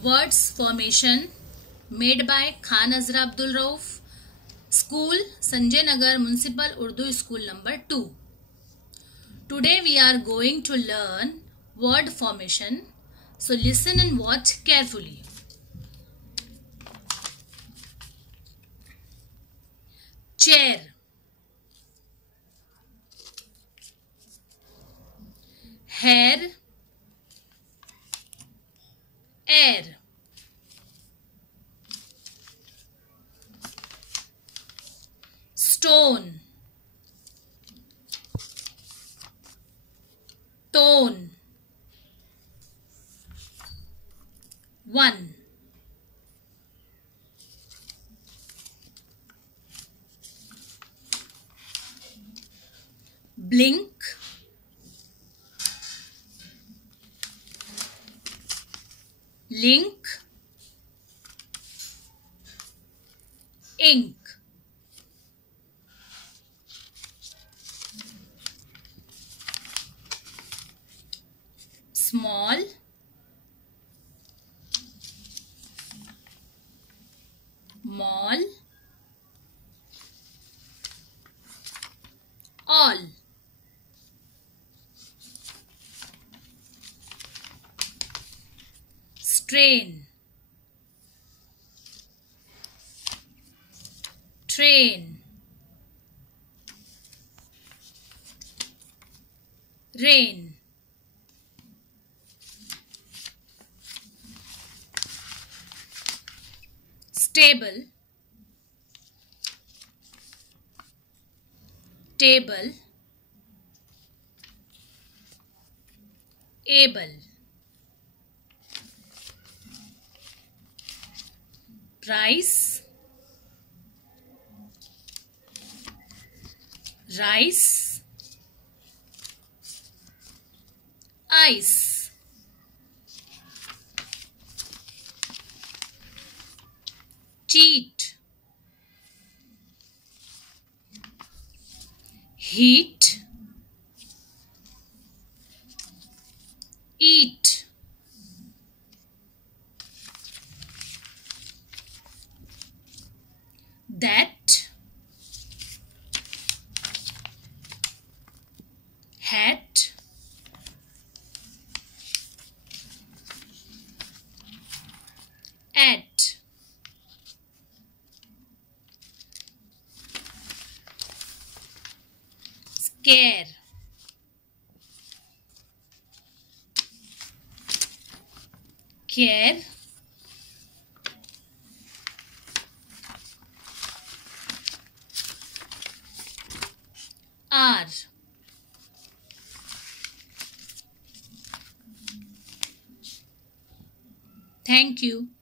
Words formation made by Khan Azra Abdul Rauf, School Sanjay Nagar Municipal Urdu School number 2. Today we are going to learn word formation. So listen and watch carefully. Chair, hair, air, stone, tone, one, blink, link, ink, small, mall, all, strain, train, rain, stable, table, able, price, rice, ice, cheat, heat, eat, that, hat, at, scare, care, are. Thank you.